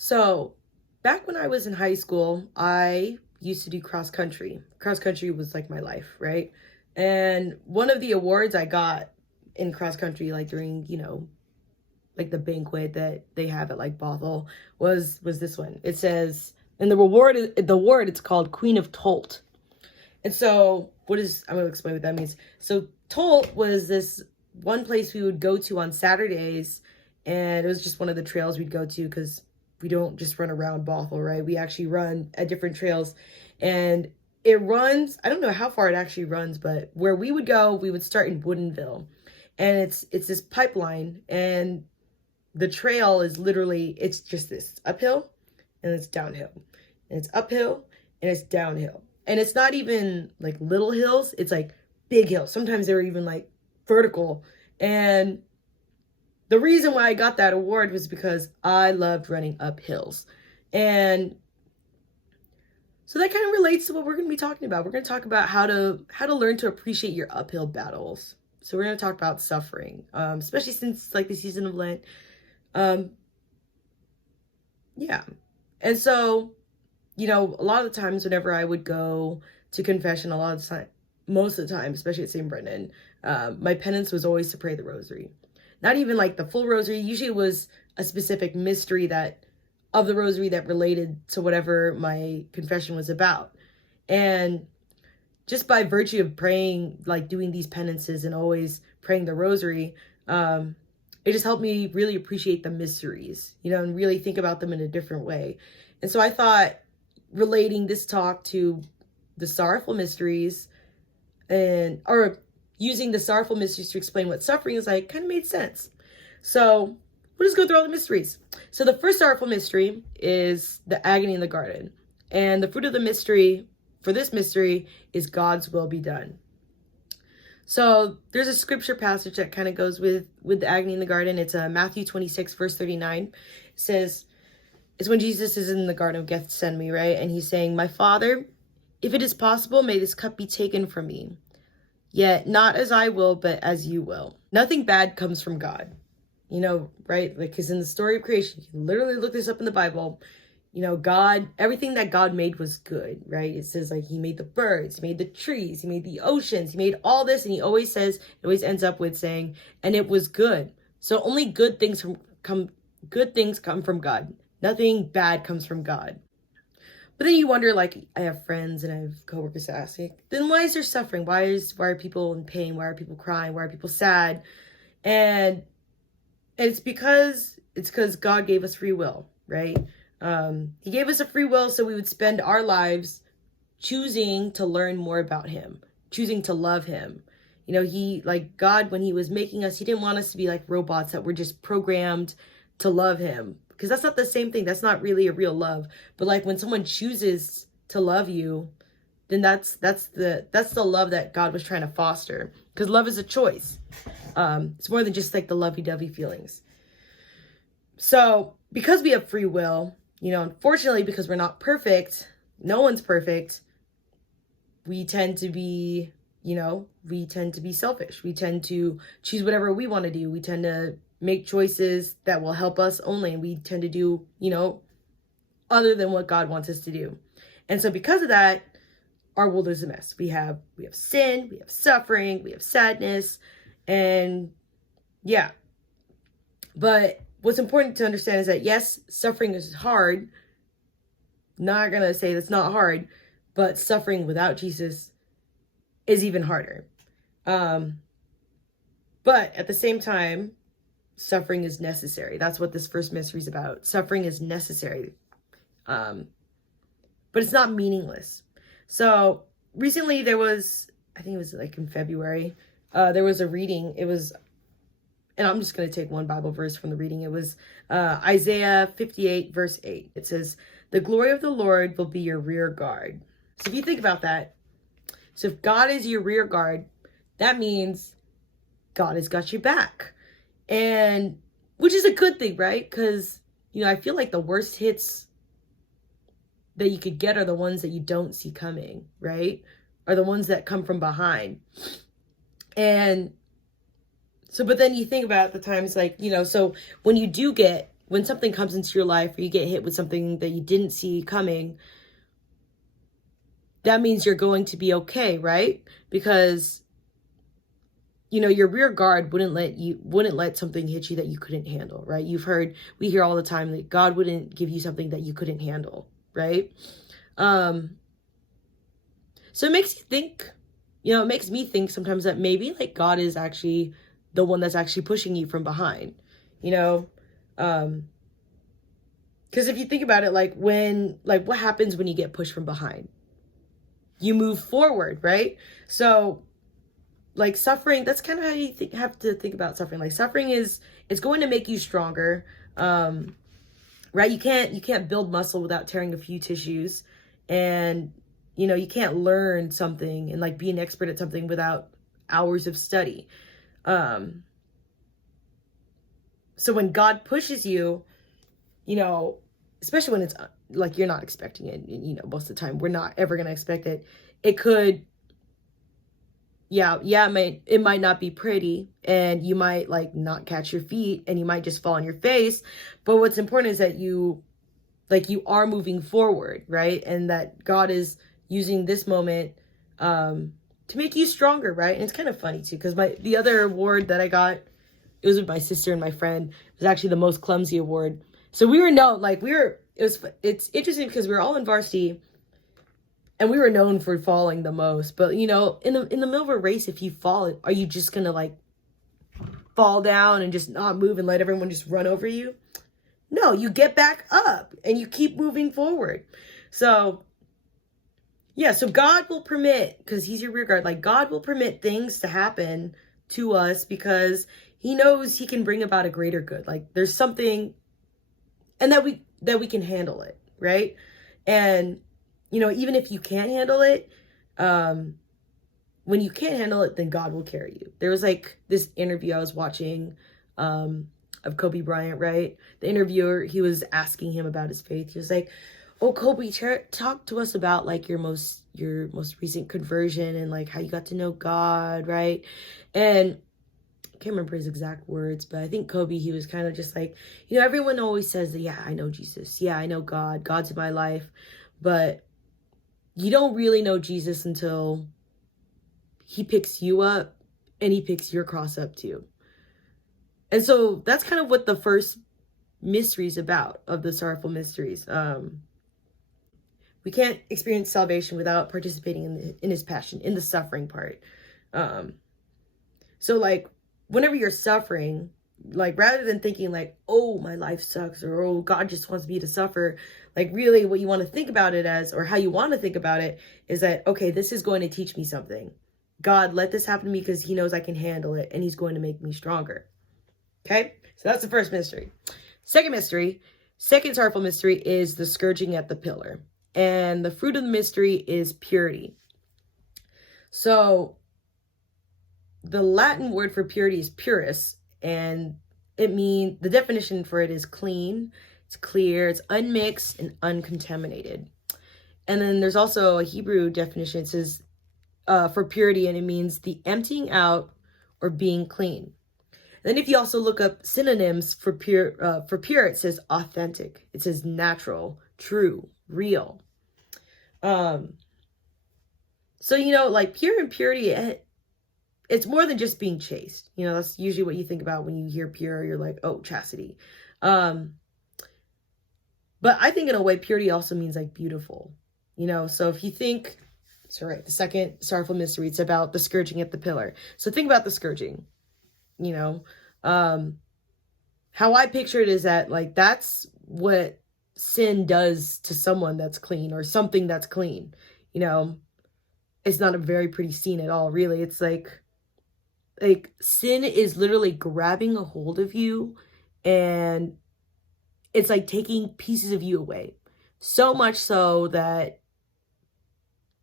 So, back when I was in high school, I used to do cross country. Cross country was like my life, right? And one of the awards I got in cross country, like during, like the banquet that they have at like Bothell, was this one. It says, and the award, it's called Queen of Tolt. And so, I'm gonna explain what that means. So, Tolt was this one place we would go to on Saturdays, and it was just one of the trails we'd go to because we don't just run around Bothell, right? We actually run at different trails, and it runs, I don't know how far it actually runs, but where we would go, we would start in Woodinville, and it's this pipeline, and the trail is literally, it's just this uphill and it's downhill, and it's uphill and it's downhill, and it's not even like little hills, it's like big hills. Sometimes they're even like vertical. And the reason why I got that award was because I loved running up hills. And so that kind of relates to what we're going to be talking about. We're going to talk about how to learn to appreciate your uphill battles. So we're going to talk about suffering, especially since like the season of Lent. Yeah. And so, a lot of the times whenever I would go to confession, most of the time, especially at St. Brendan, my penance was always to pray the rosary. Not even like the full rosary. Usually it was a specific mystery of the rosary that related to whatever my confession was about. And just by virtue of praying, like doing these penances and always praying the rosary, it just helped me really appreciate the mysteries, and really think about them in a different way. And so I thought relating this talk to the sorrowful mysteries or using the sorrowful mysteries to explain what suffering is like kind of made sense. So we'll just go through all the mysteries. So the first sorrowful mystery is the agony in the garden. And the fruit of the mystery for this mystery is God's will be done. So there's a scripture passage that kind of goes with the agony in the garden. It's Matthew 26, verse 39. It says, it's when Jesus is in the Garden of Gethsemane, right? And he's saying, "My Father, if it is possible, may this cup be taken from me. Yet not as I will, but as you will." Nothing bad comes from God, right? Like, because in the story of creation, you can literally look this up in the Bible. God, everything that God made was good, right? It says like he made the birds, he made the trees, he made the oceans, he made all this. And he always ends up with saying, and it was good. So only good things come from God. Nothing bad comes from God. But then you wonder, like, I have friends and I have coworkers that ask me, then why is there suffering? Why are people in pain? Why are people crying? Why are people sad? And it's because God gave us free will, right? He gave us a free will so we would spend our lives choosing to learn more about him, choosing to love him. God, when he was making us, he didn't want us to be like robots that were just programmed to love him, because that's not the same thing. That's not really a real love. But like when someone chooses to love you, then that's the love that God was trying to foster, because love is a choice. It's more than just like the lovey-dovey feelings. So because we have free will, unfortunately, because we're not perfect, no one's perfect, we tend to be selfish. We tend to choose whatever we want to do. We tend to make choices that will help us only. And we tend to do, other than what God wants us to do. And so because of that, our world is a mess. We have sin, we have suffering, we have sadness, and yeah. But what's important to understand is that, yes, suffering is hard. Not going to say that's not hard, but suffering without Jesus is even harder. But at the same time, suffering is necessary. That's what this first mystery is about. Suffering is necessary. But it's not meaningless. So recently I think it was like in February, there was a reading. And I'm just going to take one Bible verse from the reading. It was Isaiah 58, verse 8. It says, "The glory of the Lord will be your rear guard." So if you think about that, so if God is your rear guard, that means God has got your back. And which is a good thing, right? Because, I feel like the worst hits that you could get are the ones that you don't see coming, right? Are the ones that come from behind. And so, but then you think about the times like, so when you do get when something comes into your life or you get hit with something that you didn't see coming, that means you're going to be okay, right? Because, you know, your rear guard wouldn't let something hit you that you couldn't handle, right? We hear all the time that God wouldn't give you something that you couldn't handle, right? So it makes you think, you know, it makes me think sometimes that maybe like God is actually the one that's actually pushing you from behind, you know? Because if you think about it, like what happens when you get pushed from behind? You move forward, right? So like suffering, that's kind of how you have to think about suffering. Like suffering it's going to make you stronger. Right? You can't build muscle without tearing a few tissues. And, you know, you can't learn something and like be an expert at something without hours of study. So when God pushes you, you know, especially when it's like you're not expecting it, you know, most of the time we're not ever going to expect it. It could, it might not be pretty, and you might like not catch your feet, and you might just fall on your face. But what's important is that you are moving forward, right? And that God is using this moment to make you stronger, right? And it's kind of funny too, because the other award that I got, it was with my sister and my friend. It was actually the most clumsy award. So it's interesting because we were all in varsity and we were known for falling the most. But, you know, in the middle of a race, if you fall, are you just going to like fall down and just not move and let everyone just run over you? No, you get back up and you keep moving forward. So, yeah, so God will permit, because he's your rear guard, like God will permit things to happen to us because he knows he can bring about a greater good. Like there's something, and that we can handle it, right? And, you know, even if you can't handle it, when you can't handle it, then God will carry you. There was like this interview I was watching of Kobe Bryant, right? The interviewer, he was asking him about his faith. He was like, "Oh, Kobe, talk to us about like your most recent conversion and like how you got to know God, right?" And I can't remember his exact words, but I think Kobe, he was kind of just like, you know, everyone always says that, yeah, I know Jesus. Yeah, I know God. God's in my life. But you don't really know Jesus until he picks you up and he picks your cross up too. And so that's kind of what the first mystery is about, of the sorrowful mysteries. We can't experience salvation without participating in his passion, in the suffering part. So like whenever you're suffering, like rather than thinking like, oh, my life sucks, or oh, God just wants me to suffer, like really what you want to think about it as, or how you want to think about it is that, okay, this is going to teach me something. God let this happen to me because he knows I can handle it and he's going to make me stronger. Okay, so that's the first mystery. Second sorrowful mystery is the scourging at the pillar. And the fruit of the mystery is purity. So the Latin word for purity is purus, and the definition for it is clean, it's clear, it's unmixed and uncontaminated. And then there's also a Hebrew definition. It says for purity, and it means the emptying out or being clean. And then if you also look up synonyms for pure, it says authentic, it says natural, true, real. So, you know, like pure and purity, it's more than just being chaste. You know, that's usually what you think about when you hear pure. You're like, oh, chastity. But I think in a way, purity also means like beautiful. You know, so if you think, the second sorrowful mystery, it's about the scourging at the pillar. So think about the scourging. You know, how I picture it is that like that's what sin does to someone that's clean, or something that's clean. You know, it's not a very pretty scene at all, really. It's like sin is literally grabbing a hold of you, and it's like taking pieces of you away, so much so that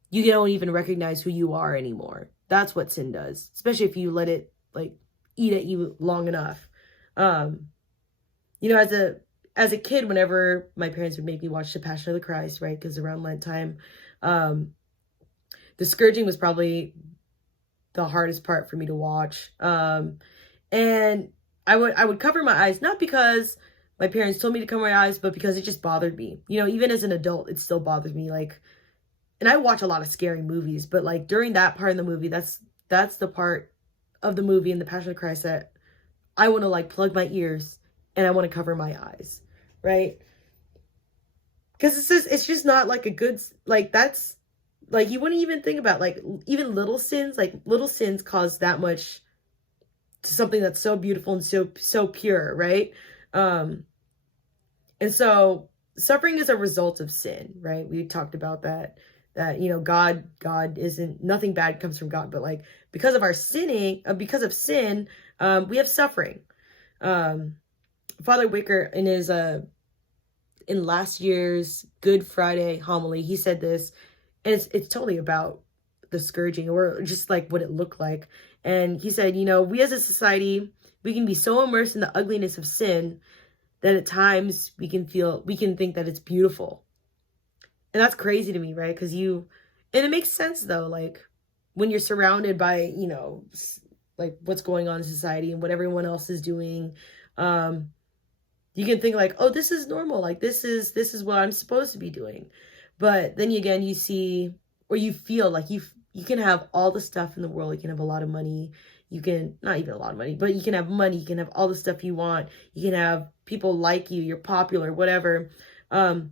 you don't even recognize who you are anymore. That's what sin does, especially if you let it like eat at you long enough. You know, as a kid, whenever my parents would make me watch The Passion of the Christ, right, because around Lent time, the scourging was probably the hardest part for me to watch. And I would cover my eyes, not because my parents told me to cover my eyes, but because it just bothered me. You know, even as an adult, it still bothers me. Like, and I watch a lot of scary movies, but like during that part of the movie, that's the part of the movie in The Passion of Christ that I want to like plug my ears and I want to cover my eyes, right? Because it's just not like a good, like, that's like, you wouldn't even think about like even little sins, like little sins cause that much to something that's so beautiful and so pure, right? um and so suffering is a result of sin, right? We talked about that you know, God isn't, nothing bad comes from God, but like because of our sinning, because of sin, we have suffering. um Father Wicker in his in last year's Good Friday homily, he said this, and it's totally about the scourging, or just like what it looked like. And he said, you know, we as a society, we can be so immersed in the ugliness of sin that at times we can think that it's beautiful. And that's crazy to me, right? Because and it makes sense though, like when you're surrounded by, you know, like what's going on in society and what everyone else is doing, um, you can think like, oh, this is normal. Like this is what I'm supposed to be doing. But then again, you see, or you feel like you can have all the stuff in the world. You can have a lot of money. You can, not even a lot of money, but you can have money. You can have all the stuff you want. You can have people like you. You're popular, whatever. But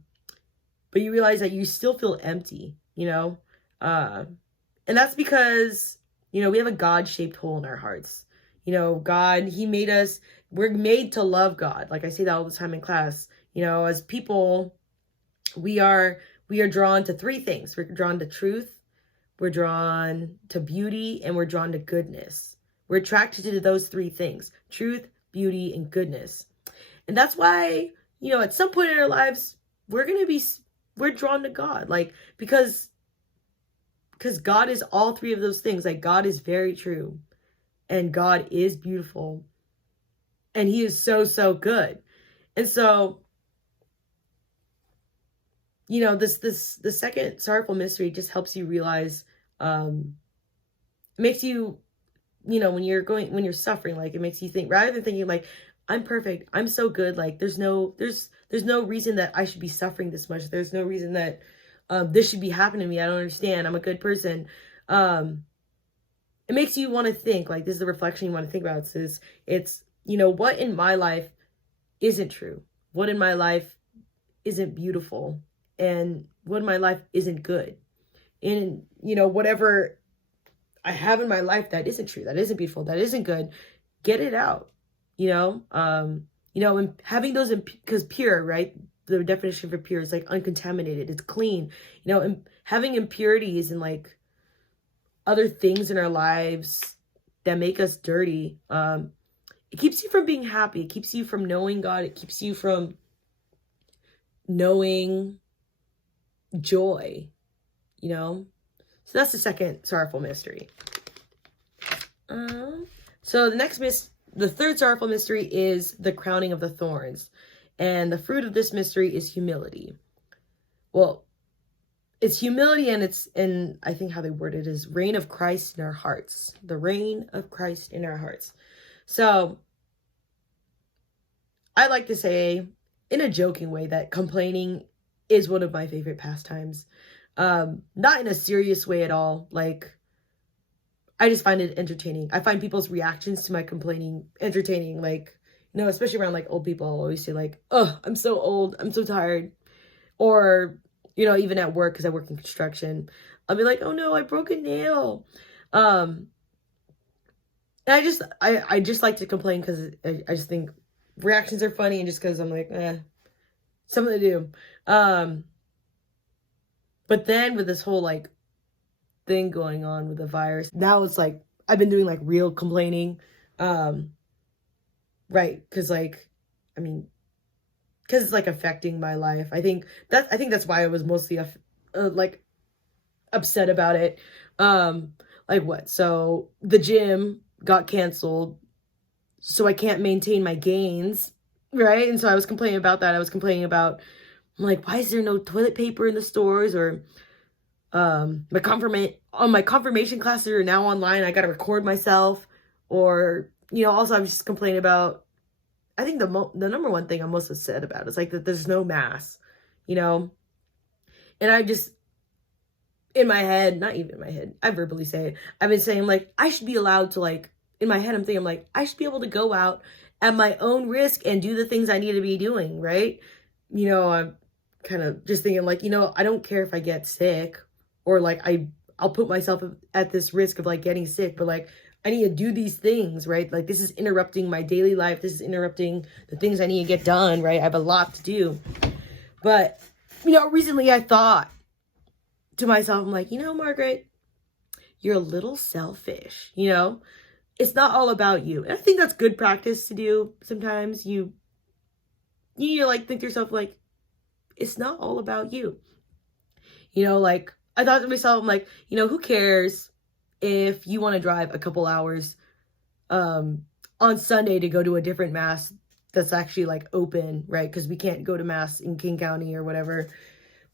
you realize that you still feel empty, you know? And that's because, you know, we have a God-shaped hole in our hearts. You know, God, he made us, we're made to love God. Like I say that all the time in class. You know, as people, we are drawn to three things. We're drawn to truth, we're drawn to beauty, and we're drawn to goodness. We're attracted to those three things: truth, beauty, and goodness. And that's why, you know, at some point in our lives, we're drawn to God. Like, because God is all three of those things. Like, God is very true, and God is beautiful, and he is so good. And so, you know, the second sorrowful mystery just helps you realize, makes you, you know, when you're suffering, like, it makes you think, rather than thinking like, I'm perfect, I'm so good, like there's no reason that I should be suffering this much. There's no reason that this should be happening to me. I don't understand. I'm a good person. It makes you want to think, like, this is the reflection you want to think about. It's, you know, what in my life isn't true? What in my life isn't beautiful? And what in my life isn't good? And, you know, whatever I have in my life that isn't true, that isn't beautiful, that isn't good, get it out, you know? And having those, because pure, right? The definition for pure is like uncontaminated, it's clean, you know, and having impurities and like other things in our lives that make us dirty, it keeps you from being happy. It keeps you from knowing God. It keeps you from knowing joy, you know? So that's the second sorrowful mystery. So the third sorrowful mystery is the crowning of the thorns. And the fruit of this mystery is humility. Well, it's humility, and I think how they word it is reign of Christ in our hearts. The reign of Christ in our hearts. So I like to say in a joking way that complaining is one of my favorite pastimes. Not in a serious way at all. Like, I just find it entertaining. I find people's reactions to my complaining entertaining. Like, you know, especially around like old people, I'll always say like, oh, I'm so old, I'm so tired. Or, you know, even at work, because I work in construction, I'll be like, oh no, I broke a nail. And I just like to complain because I just think reactions are funny, and just because I'm like, something to do. But then with this whole like thing going on with the virus, now it's like I've been doing like real complaining, right? Because like, I mean, because it's like affecting my life. I think that's why I was mostly like upset about it. Like what? So the gym got canceled, so I can't maintain my gains, right? And so I was complaining about that. I was complaining about, I'm like, why is there no toilet paper in the stores? Or my confirmation classes are now online. I got to record myself. Or, you know, also I'm just complaining about I think the number one thing I'm most upset about is like that there's no mass, you know? And I just, in my head, not even in my head, I verbally say it. I've been saying like, I should be allowed to like, in my head, I'm thinking like, I should be able to go out at my own risk and do the things I need to be doing, right? I'm kind of just thinking like, I don't care if I get sick or like I'll put myself at this risk of like getting sick, but like I need to do these things, right? Like this is interrupting my daily life. This is interrupting the things I need to get done, right? I have a lot to do. But, recently I thought to myself, I'm like, Margaret, you're a little selfish, It's not all about you. And I think that's good practice to do. Sometimes you like think to yourself like, it's not all about you. Like I thought to myself, I'm like, who cares if you want to drive a couple hours on Sunday to go to a different mass that's actually like open, right? Because we can't go to mass in King County or whatever.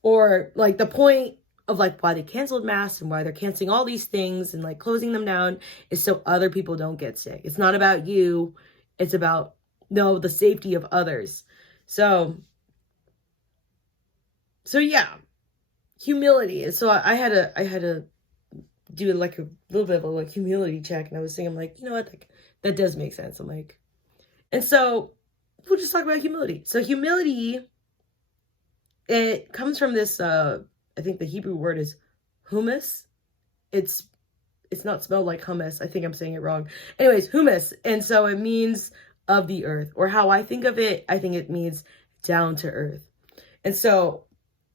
Or like the point of like why they canceled mass and why they're canceling all these things and like closing them down is so other people don't get sick. It's not about you. It's about the safety of others. So yeah, humility. So I had to do like a little bit of a like humility check, and I was thinking, I'm like, what, like that does make sense. I'm like, and so we'll just talk about humility. So humility, it comes from this. I think the Hebrew word is humus. It's not spelled like hummus. I think I'm saying it wrong. Anyways, humus, and so it means of the earth, or how I think of it. I think it means down to earth, and so.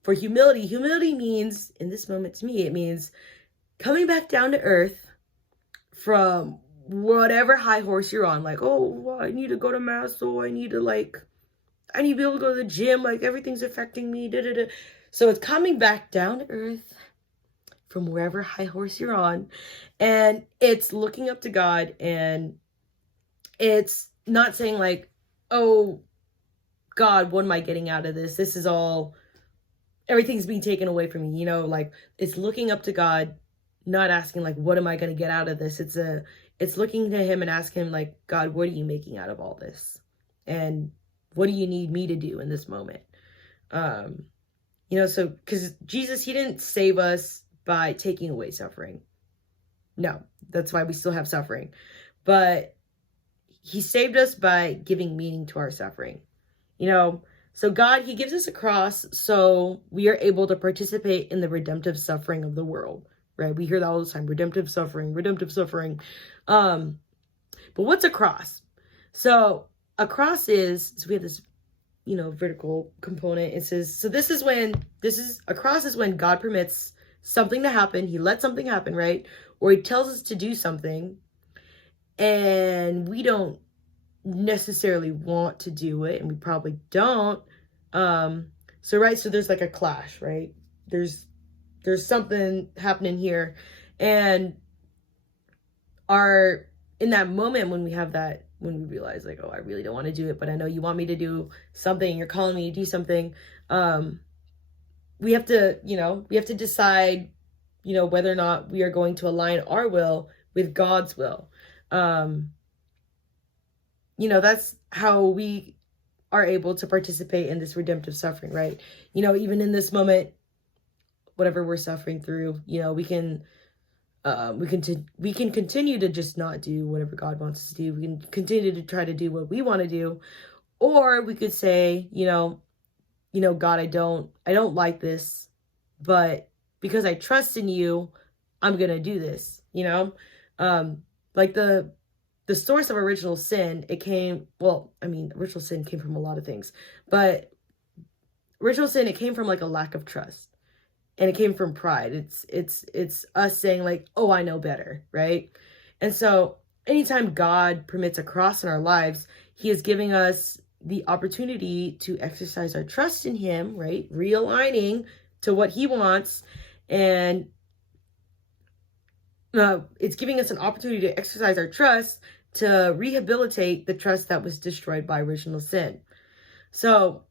For humility means, in this moment to me, it means coming back down to earth from whatever high horse you're on. Like, oh, well, I need to go to mass, so I need to be able to go to the gym, like everything's affecting me, da da da. So it's coming back down to earth from wherever high horse you're on, and it's looking up to God, and it's not saying like, oh, God, what am I getting out of this? This is all... everything's being taken away from me, like it's looking up to God, not asking like, what am I going to get out of this? It's looking to him and asking him like, God, what are you making out of all this? And what do you need me to do in this moment? So because Jesus, he didn't save us by taking away suffering. No, that's why we still have suffering. But he saved us by giving meaning to our suffering. So God, he gives us a cross so we are able to participate in the redemptive suffering of the world, right? We hear that all the time, redemptive suffering, redemptive suffering. But what's a cross? So a cross is, so we have this, vertical component. It says, so a cross is when God permits something to happen. He lets something happen, right? Or he tells us to do something and we don't necessarily want to do it, and we probably don't. So there's like a clash, right? There's something happening here, and in that moment when we realize like, oh, I really don't want to do it, but I know you want me to do something, you're calling me to do something, we have to decide, whether or not we are going to align our will with God's will. That's how we are able to participate in this redemptive suffering, right? Even in this moment, whatever we're suffering through, we can continue to just not do whatever God wants us to do. We can continue to try to do what we want to do, or we could say, God, I don't like this, but because I trust in you, I'm gonna do this. Like the source of original sin, original sin came from a lot of things, but original sin, it came from like a lack of trust, and it came from pride. It's us saying like, oh, I know better, right? And so anytime God permits a cross in our lives, he is giving us the opportunity to exercise our trust in him, right? Realigning to what he wants, and it's giving us an opportunity to exercise our trust to rehabilitate the trust that was destroyed by original sin. So,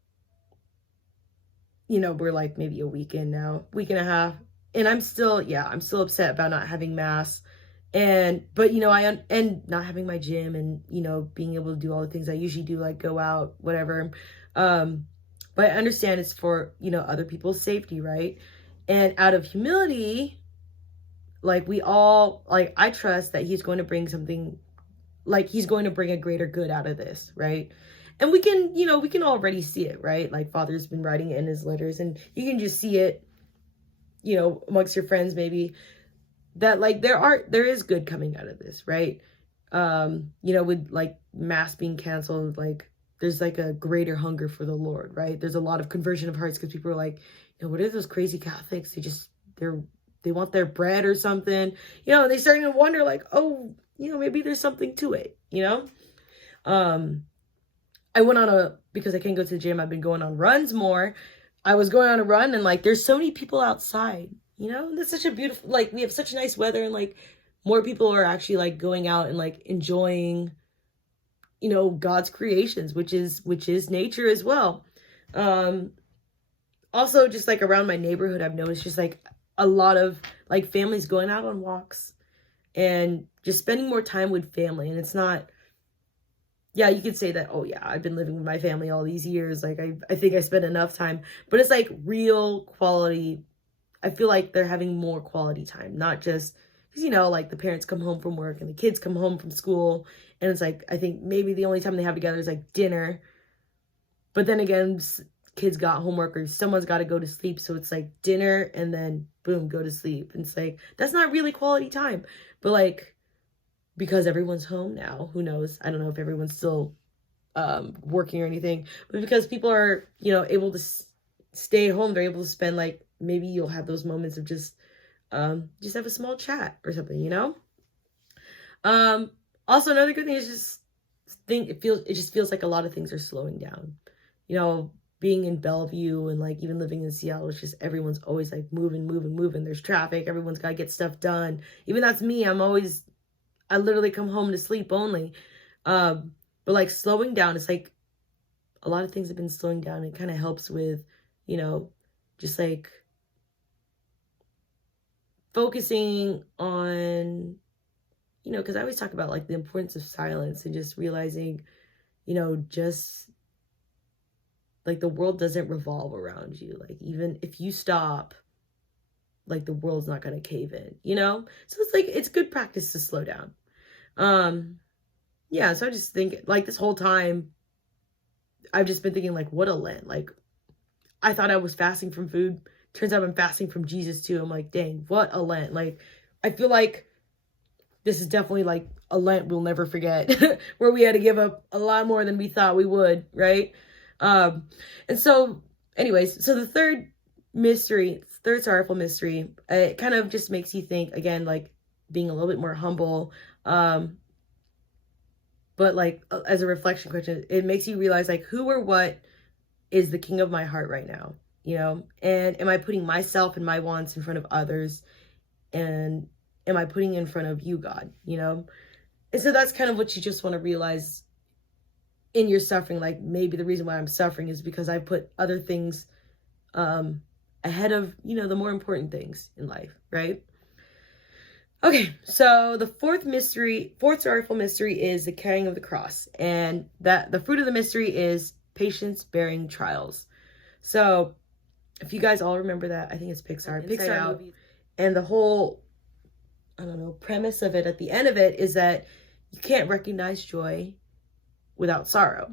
we're like maybe a week and a half, and I'm still upset about not having mass. But, you know, and not having my gym and, you know, being able to do all the things I usually do, like go out, whatever. But I understand it's for, you know, other people's safety, right? And out of humility, like I trust that he's going to bring something, like he's going to bring a greater good out of this, right? And we can, you know, we can already see it, right? Like Father's been writing it in his letters, and you can just see it, you know, amongst your friends maybe, that like there is good coming out of this, right? You know, with like mass being canceled, like there's like a greater hunger for the Lord, right? There's a lot of conversion of hearts because people are like, you know, what are those crazy Catholics? They want their bread or something, you know. They starting to wonder like, oh, you know, maybe there's something to it, you know. I went on because I can't go to the gym, I've been going on runs more. I was going on a run, and like there's so many people outside, you know. That's such a beautiful, like we have such nice weather, and like more people are actually like going out and like enjoying, you know, God's creations, which is nature as well. Also just like around my neighborhood, I've noticed just like a lot of like families going out on walks and just spending more time with family. And it's not, yeah, you could say that, oh yeah, I've been living with my family all these years, like I think I spent enough time, but it's like real quality. I feel like they're having more quality time, not just because, you know, like the parents come home from work and the kids come home from school, and it's like, I think maybe the only time they have together is like dinner. But then again, kids got homework or someone's got to go to sleep, so it's like dinner and then boom, go to sleep. And it's like, that's not really quality time. But like, because everyone's home now, who knows? I don't know if everyone's still working or anything, but because people are, you know, able to stay at home, they're able to spend, like, maybe you'll have those moments of just have a small chat or something, you know. Also another good thing is just it just feels like a lot of things are slowing down, you know. Being in Bellevue and like even living in Seattle, it's just everyone's always like moving. There's traffic, everyone's got to get stuff done. Even that's me, I literally come home to sleep only. But like slowing down, it's like a lot of things have been slowing down. It kind of helps with, you know, just like focusing on, you know, because I always talk about like the importance of silence and just realizing, you know, just like the world doesn't revolve around you. Like even if you stop, like the world's not going to cave in, you know? So it's like, it's good practice to slow down. Yeah, so I just think like this whole time I've just been thinking like, what a Lent. Like I thought I was fasting from food. Turns out I'm fasting from Jesus too. I'm like, dang, what a Lent. Like I feel like this is definitely like a Lent we'll never forget, where we had to give up a lot more than we thought we would, right? And so anyways, so the third sorrowful mystery, it kind of just makes you think again, like being a little bit more humble. But like as a reflection question, it makes you realize like who or what is the king of my heart right now, you know? And am I putting myself and my wants in front of others? And am I putting in front of you, God, you know? And so that's kind of what you just want to realize in your suffering. Like maybe the reason why I'm suffering is because I put other things ahead of, you know, the more important things in life, right? Okay, so the fourth sorrowful mystery is the carrying of the cross, and that the fruit of the mystery is patience bearing trials. So if you guys all remember that, I think it's Pixar Out, movie. And the whole, I don't know, premise of it at the end of it is that you can't recognize joy without sorrow.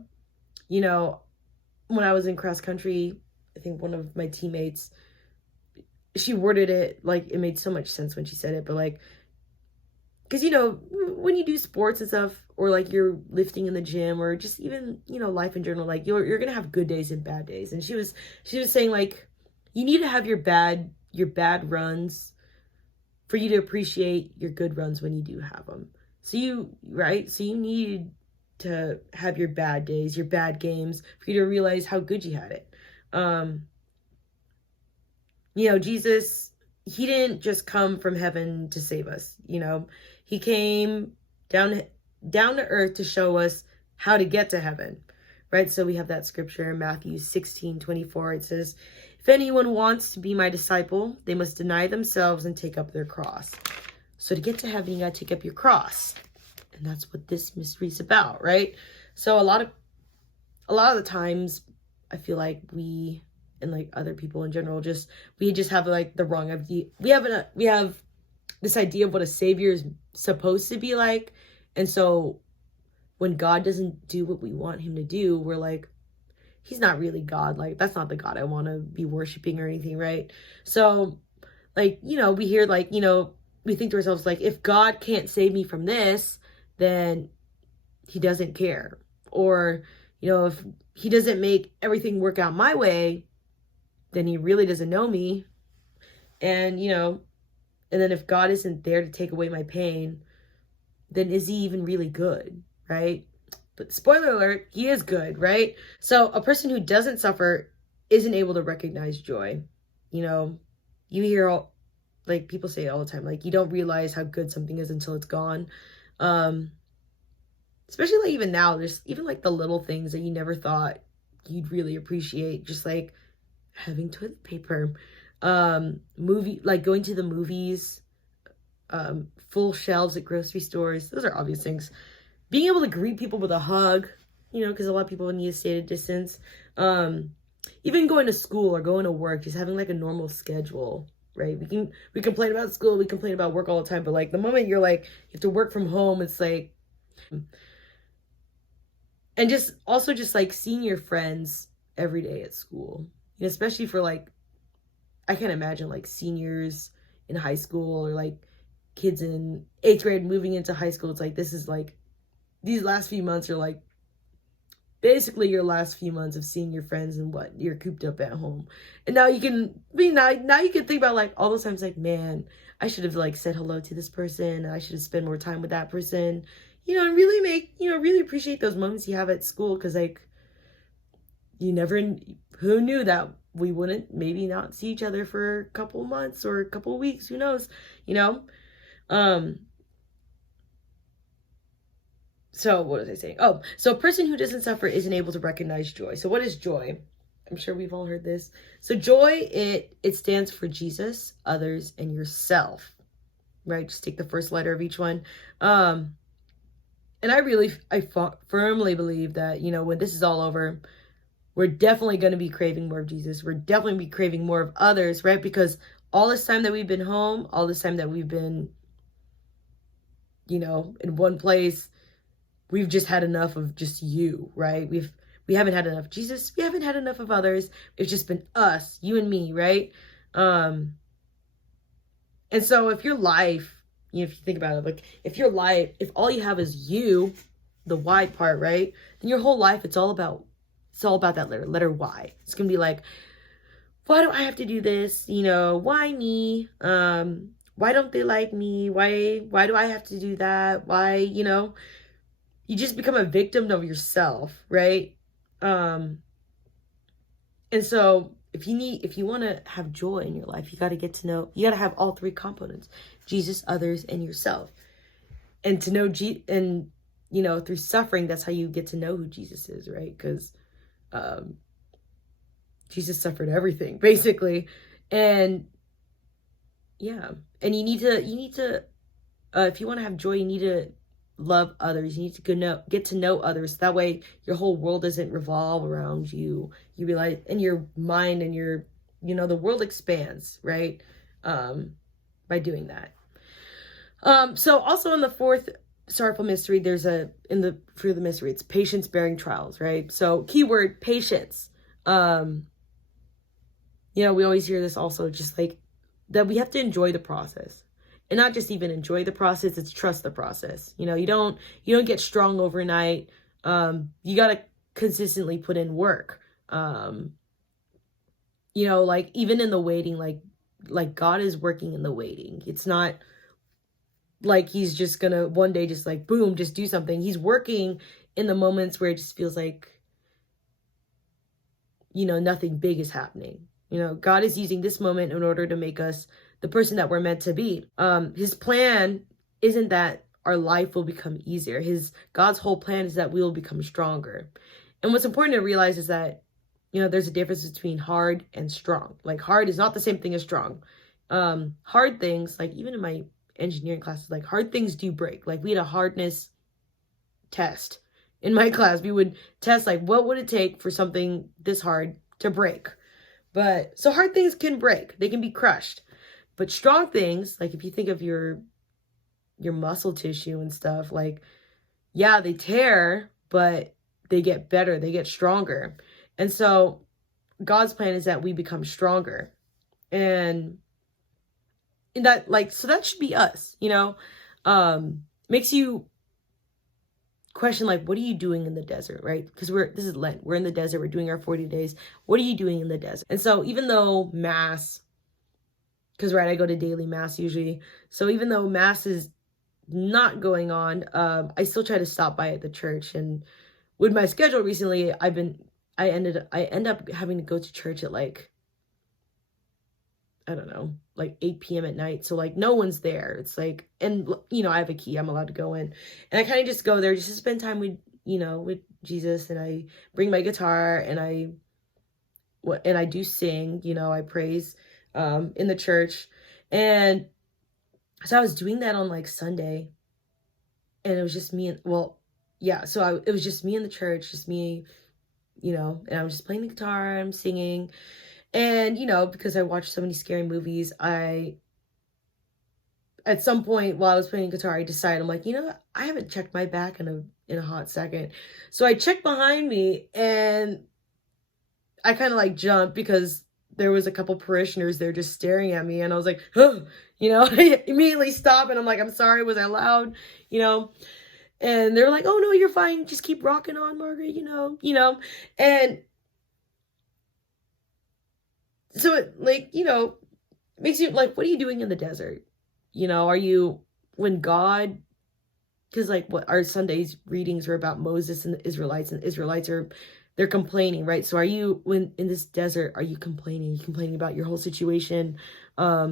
You know, when I was in cross country, I think one of my teammates, she worded it like, it made so much sense when she said it, but like, because, you know, when you do sports and stuff, or like you're lifting in the gym, or just even, you know, life in general, like you're gonna have good days and bad days. And she was saying like, you need to have your bad runs for you to appreciate your good runs when you do have them. So you need to have your bad days, your bad games, for you to realize how good you had it. You know, Jesus, he didn't just come from heaven to save us, you know. He came down to earth to show us how to get to heaven, right? So we have that scripture in Matthew 16:24. It says, if anyone wants to be my disciple, they must deny themselves and take up their cross. So to get to heaven, you got to take up your cross. And that's what this mystery is about, right? So a lot of the times I feel like we, and like other people in general, we just have like the wrong idea. We have this idea of what a savior is supposed to be like. And so when God doesn't do what we want him to do, we're like, he's not really God. Like, that's not the God I want to be worshiping or anything, right? So, like, we hear, like, we think to ourselves, like, if God can't save me from this, then he doesn't care. Or, if he doesn't make everything work out my way, then he really doesn't know me. And, and then if God isn't there to take away my pain, then is he even really good, right? But spoiler alert, he is good, right? So a person who doesn't suffer isn't able to recognize joy. You hear like people say it all the time, like you don't realize how good something is until it's gone. Especially like even now, there's even like the little things that you never thought you'd really appreciate, just like having toilet paper, like going to the movies, full shelves at grocery stores. Those are obvious things. Being able to greet people with a hug, because a lot of people need to stay at a distance. Even going to school or going to work, just having like a normal schedule, right? We complain about school, we complain about work all the time, but like the moment you're like, you have to work from home, it's like, and just like seeing your friends every day at school, especially for like, I can't imagine like seniors in high school or like kids in 8th grade moving into high school. It's like, this is like, these last few months are like basically your last few months of seeing your friends and what you're cooped up at home. And now you can now you can think about like all those times like, man, I should have like said hello to this person. I should have spent more time with that person, and really make, really appreciate those moments you have at school. Cause like who knew that we wouldn't maybe not see each other for a couple months or a couple weeks, who knows, So what was I saying? Oh, so a person who doesn't suffer isn't able to recognize joy. So what is joy? I'm sure we've all heard this. So joy, it stands for Jesus, others, and yourself, right? Just take the first letter of each one. And I firmly believe that, when this is all over, we're definitely going to be craving more of Jesus. We're definitely be craving more of others, right? Because all this time that we've been home, all this time that we've been, in one place, we've just had enough of just you, right? We haven't had enough of Jesus. We haven't had enough of others. It's just been us, you and me, right? And so if your life, if you think about it, like if all you have is you, the Y part, right? Then your whole life, it's all about that letter Y. It's going to be like, why do I have to do this? Why me? Why don't they like me? Why do I have to do that? Why, you just become a victim of yourself, right? And so if you want to have joy in your life, you got to have all three components: Jesus, others, and yourself. And to know through suffering, that's how you get to know who Jesus is, right? Because Jesus suffered everything basically. And yeah, and you need to if you want to have joy, you need to love others. You need to get to know others. That way your whole world doesn't revolve around you. You realize in your mind and your, the world expands, right? By doing that. So also in the fourth sorrowful mystery, there's for the mystery, it's patience bearing trials, right? So keyword patience. We always hear this also, just like that we have to enjoy the process. And not just even enjoy the process, it's trust the process. You don't get strong overnight. You got to consistently put in work. Like even in the waiting, like God is working in the waiting. It's not like he's just going to one day just like, boom, just do something. He's working in the moments where it just feels like, nothing big is happening. God is using this moment in order to make us the person that we're meant to be. His plan isn't that our life will become easier. God's whole plan is that we will become stronger. And what's important to realize is that, there's a difference between hard and strong. Like hard is not the same thing as strong. Hard things, like even in my engineering classes, like hard things do break. Like we had a hardness test in my class. We would test like what would it take for something this hard to break. But so hard things can break, they can be crushed. But strong things, like if you think of your muscle tissue and stuff, like yeah, they tear, but they get better, they get stronger. And so God's plan is that we become stronger. And in that, like, so that should be us, makes you question, like, what are you doing in the desert, right? Because this is Lent, we're in the desert, we're doing our 40 days. What are you doing in the desert? And so even though Mass, because right, I go to daily Mass usually, so even though Mass is not going on, I still try to stop by at the church. And with my schedule recently, I end up having to go to church at like, I don't know, like 8 p.m. at night. So like no one's there. It's like, and I have a key, I'm allowed to go in. And I kind of just go there just to spend time with, with Jesus. And I bring my guitar and I do sing, I praise in the church. And so I was doing that on like Sunday, and it was just me it was just me in the church, just me, and I was just playing the guitar, I'm singing. And, because I watched so many scary movies, at some point while I was playing guitar, I decided, I'm like, I haven't checked my back in a hot second. So I checked behind me, and I kind of like jumped because there was a couple parishioners there just staring at me. And I was like, oh, I immediately stop, and I'm like, I'm sorry, was I loud? And they're like, oh no, you're fine. Just keep rocking on, Margaret, and so it, like, makes you like, what are you doing in the desert? Are you, when God, because like what our Sunday's readings are about Moses and the Israelites they're complaining, right? So are you, when in this desert, are you complaining? Are you complaining about your whole situation? Are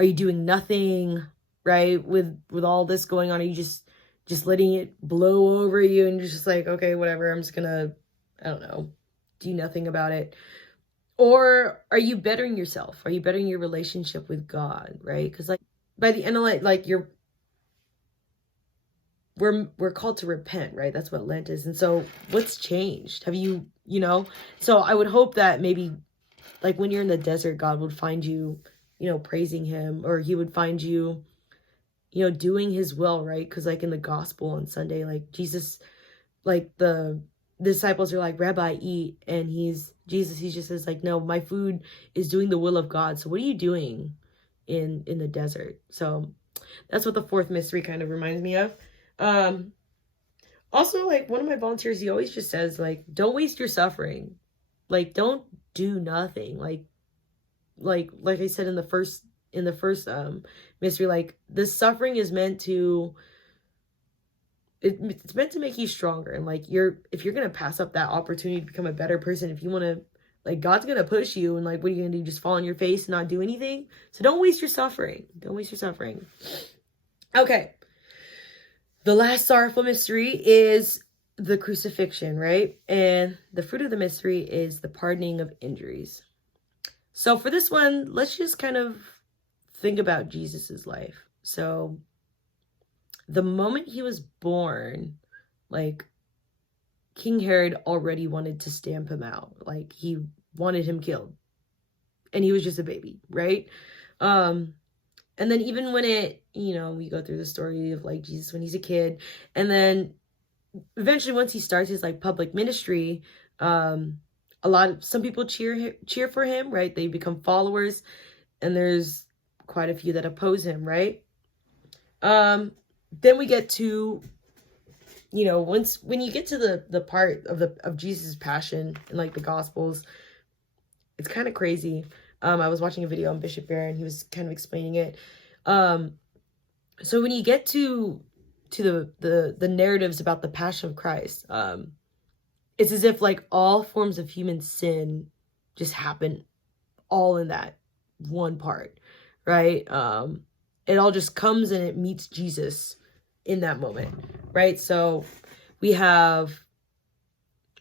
you doing nothing, right? With all this going on, are you just letting it blow over you and you're just like, okay, whatever, I'm just gonna, I don't know, do nothing about it? Or are you bettering yourself? Are you bettering your relationship with God, right? Because like by the end of like we're called to repent, right? That's what Lent is. And so what's changed? Have you, so I would hope that maybe like when you're in the desert, God would find you, praising him, or he would find you, doing his will, right? Because like in the gospel on Sunday, like Jesus, like the disciples are like, Rabbi, eat. And he just says like, no, my food is doing the will of God. So what are you doing in the desert? So that's what the fourth mystery kind of reminds me of. Also, like one of my volunteers, he always just says like, don't waste your suffering. Like, don't do nothing. Like I said in the first mystery, like the suffering is meant to, it's meant to make you stronger. And like if you're gonna pass up that opportunity to become a better person, if you want to, like, God's gonna push you, and like what are you gonna do, just fall on your face and not do anything? So don't waste your suffering. Okay, the last sorrowful mystery is the crucifixion, right? And the fruit of the mystery is the pardoning of injuries. So for this one, let's just kind of think about Jesus's life. So the moment he was born, like King Herod already wanted to stamp him out. Like he wanted him killed. And he was just a baby, right? And then even when we go through the story of like Jesus when he's a kid, and then eventually once he starts his like public ministry, some people cheer for him, right? They become followers, and there's quite a few that oppose him, right? Then we get to, when you get to the part of Jesus' passion in like the Gospels, it's kind of crazy. I was watching a video on Bishop Barron, he was kind of explaining it. So when you get to the narratives about the Passion of Christ, it's as if like all forms of human sin just happen all in that one part, right? It all just comes and it meets Jesus in that moment, right? So we have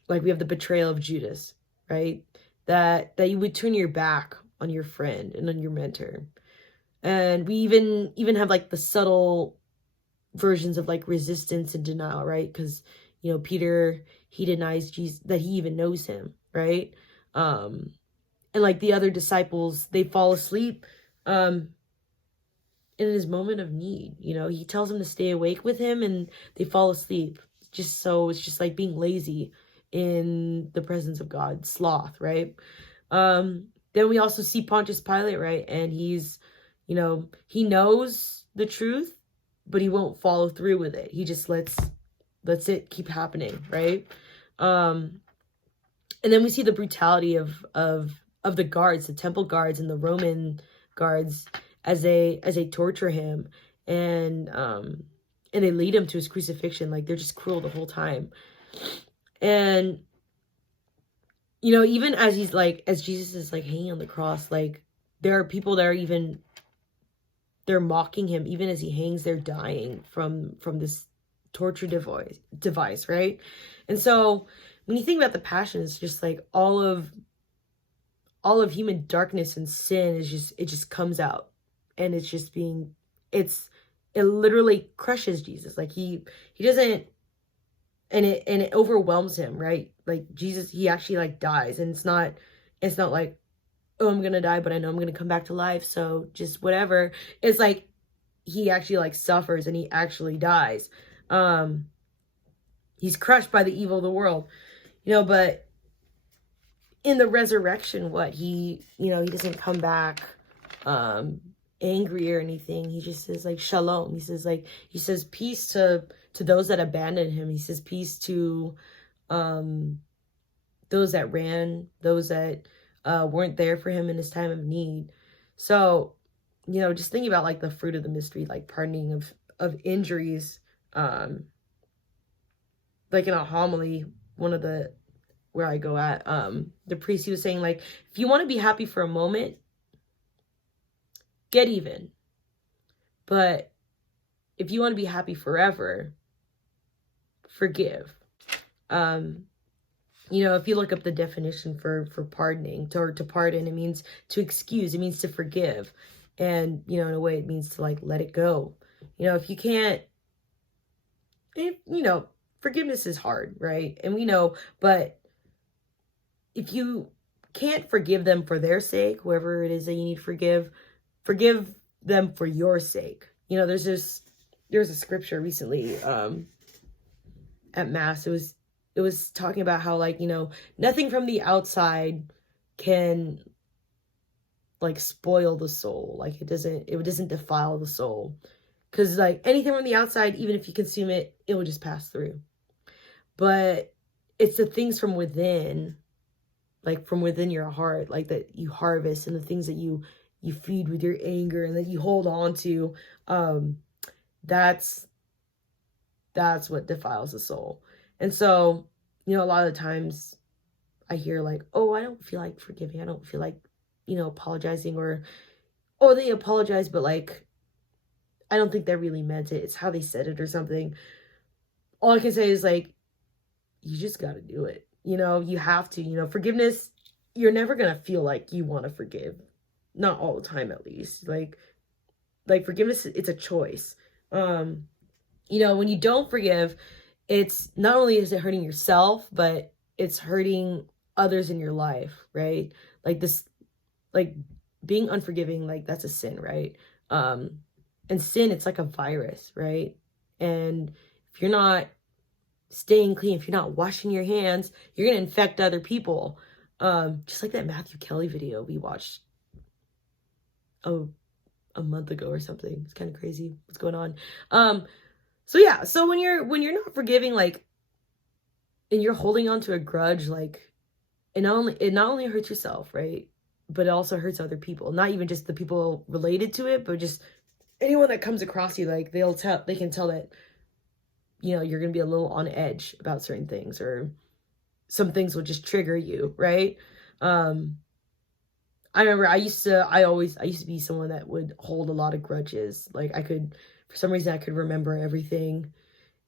the betrayal of Judas, right? That you would turn your back on your friend and on your mentor. And we even have like the subtle versions of like resistance and denial, right? Because, you know, Peter, he denies Jesus, that he even knows him, right? And like the other disciples, they fall asleep in his moment of need. You know, he tells them to stay awake with him and they fall asleep. Just so it's just like being lazy in the presence of God, sloth, right? Then we also see Pontius Pilate, right? And he's, you know, he knows the truth, but he won't follow through with it. He just lets it keep happening, right? And then we see the brutality of the guards, the temple guards and the Roman guards, as they torture him, and they lead him to his crucifixion. Like, they're just cruel the whole time. And, you know, even as Jesus is like hanging on the cross, like, there are people that are they're mocking him. Even as he hangs, they're dying from this torture device, right? And so when you think about the Passion, it's just like all of human darkness and sin it just comes out, and it's just it literally crushes Jesus. Like he doesn't, and it overwhelms him, right? Like Jesus, he actually like dies, and it's not like, oh, I'm gonna die, but I know I'm gonna come back to life, so just whatever. It's like he actually like suffers and he actually dies. He's crushed by the evil of the world, you know. But in the resurrection, he doesn't come back angry or anything. He just says like shalom. He says peace to those that abandoned him. He says peace to those that ran, those that weren't there for him in his time of need. So, you know, just thinking about like the fruit of the mystery, like pardoning of injuries. Like in a homily, where I go at, the priest, he was saying like, if you want to be happy for a moment, get even. But if you want to be happy forever, forgive. You know, if you look up the definition for pardoning, to pardon, it means to excuse, it means to forgive. And, you know, in a way it means to like let it go. You know, if you can't, you know, forgiveness is hard, right? And we know, but if you can't forgive them for their sake, whoever it is that you need to forgive them for your sake. You know, there's a scripture recently at Mass. It was talking about how, like, you know, nothing from the outside can like spoil the soul. Like it doesn't defile the soul. Because like anything from the outside, even if you consume it, it will just pass through. But it's the things from within, like from within your heart, like that you harvest, and the things that you feed with your anger and that you hold on to, that's what defiles the soul. And so, you know, a lot of the times I hear like, oh, I don't feel like forgiving. I don't feel like, you know, apologizing, or, oh, they apologize, but like, I don't think they really meant it. It's how they said it or something. All I can say is like, you just got to do it. You know, you have to, you know, forgiveness, you're never going to feel like you want to forgive. Not all the time, at least. Like forgiveness, it's a choice. You know, when you don't forgive, it's not only is it hurting yourself, but it's hurting others in your life, right? Like this, like being unforgiving, like that's a sin, right? And sin, it's like a virus, right? And if you're not staying clean, if you're not washing your hands, you're going to infect other people. Just like that Matthew Kelly video we watched a month ago or something. It's kind of crazy what's going on. So yeah, so when you're not forgiving, like, and you're holding on to a grudge, like, it not only hurts yourself, right? But it also hurts other people. Not even just the people related to it, but just anyone that comes across you. Like, they can tell that, you know, you're gonna be a little on edge about certain things, or some things will just trigger you, right? I remember I used to be someone that would hold a lot of grudges. Like for some reason I could remember everything,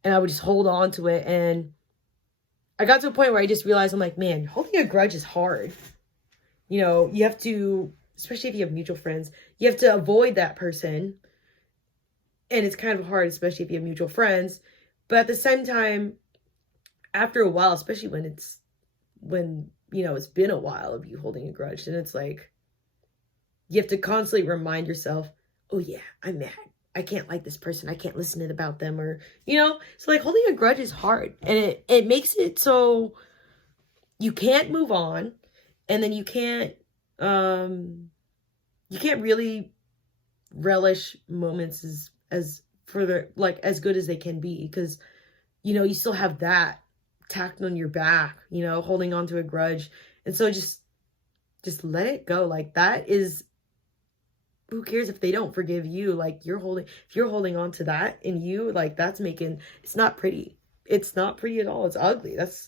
and I would just hold on to it. And I got to a point where I just realized, I'm like, man, holding a grudge is hard. You know, you have to especially if you have mutual friends, you have to avoid that person. And it's kind of hard, especially if you have mutual friends. But at the same time, after a while, especially when, it's been a while of you holding a grudge, then it's like, you have to constantly remind yourself, oh yeah, I'm mad. I can't like this person. I can't listen to about them, or, so like holding a grudge is hard, and it makes it so you can't move on, and then you can't really relish moments as further, like, as good as they can be, because you still have that tacked on your back, holding on to a grudge. And so just let it go. Like, that is, who cares if they don't forgive you? Like, if you're holding on to that in you, like, it's not pretty. It's not pretty at all. It's ugly. That's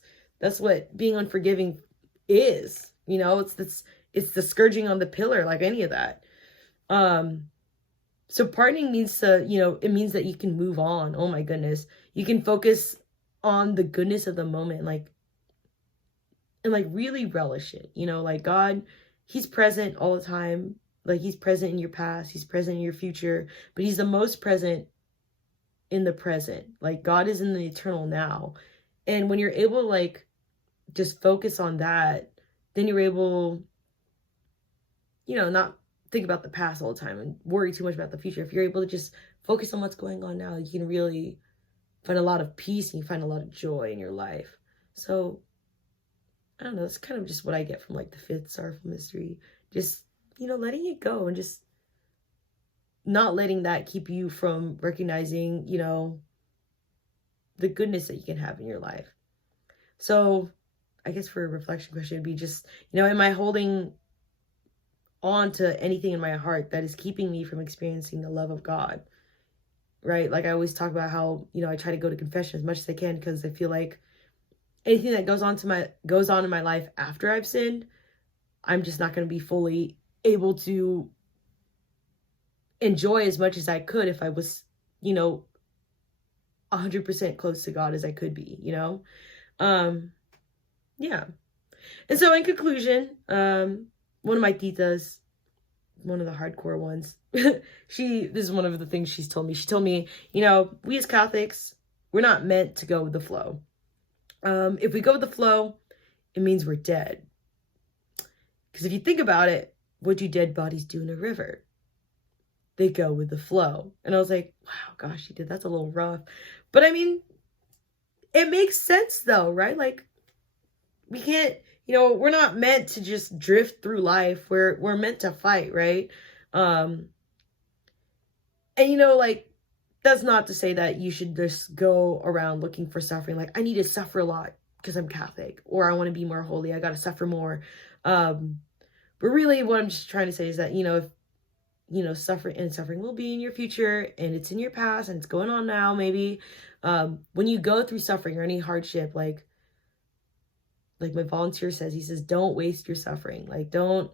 what being unforgiving is. It's the scourging on the pillar, like any of that. So pardoning means it means that you can move on. Oh my goodness. You can focus on the goodness of the moment, and like really relish it. Like, God, he's present all the time. Like, he's present in your past, he's present in your future, but he's the most present in the present. Like, God is in the eternal now. And when you're able to, like, just focus on that, then you're able, not think about the past all the time and worry too much about the future. If you're able to just focus on what's going on now, you can really find a lot of peace, and you find a lot of joy in your life. So, I don't know, that's kind of just what I get from, like, the fifth sorrowful mystery. Just, letting it go, and just not letting that keep you from recognizing, the goodness that you can have in your life. So, I guess for a reflection question, it'd be just, am I holding on to anything in my heart that is keeping me from experiencing the love of God? Right? Like, I always talk about how, I try to go to confession as much as I can, because I feel like anything that goes on in my life after I've sinned, I'm just not going to be fully able to enjoy as much as I could if I was, 100% close to God as I could be, yeah. And so in conclusion, one of my titas, one of the hardcore ones, this is one of the things she's told me. She told me, we as Catholics, we're not meant to go with the flow. If we go with the flow, it means we're dead. Because if you think about it, what do dead bodies do in a river? They go with the flow. And I was like, wow, gosh, she did. That's a little rough. But I mean, it makes sense though, right? Like, we can't, we're not meant to just drift through life. We're meant to fight, right? And like, that's not to say that you should just go around looking for suffering. Like, I need to suffer a lot because I'm Catholic, or I want to be more holy. I got to suffer more. But really what I'm just trying to say is that, if, suffering will be in your future, and it's in your past, and it's going on now, maybe, when you go through suffering or any hardship, like my volunteer says, he says, don't waste your suffering. Like, don't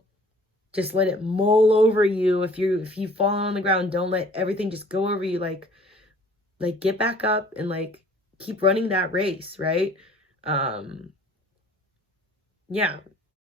just let it mull over you. If you fall on the ground, don't let everything just go over you. Like get back up and like keep running that race, right? Yeah.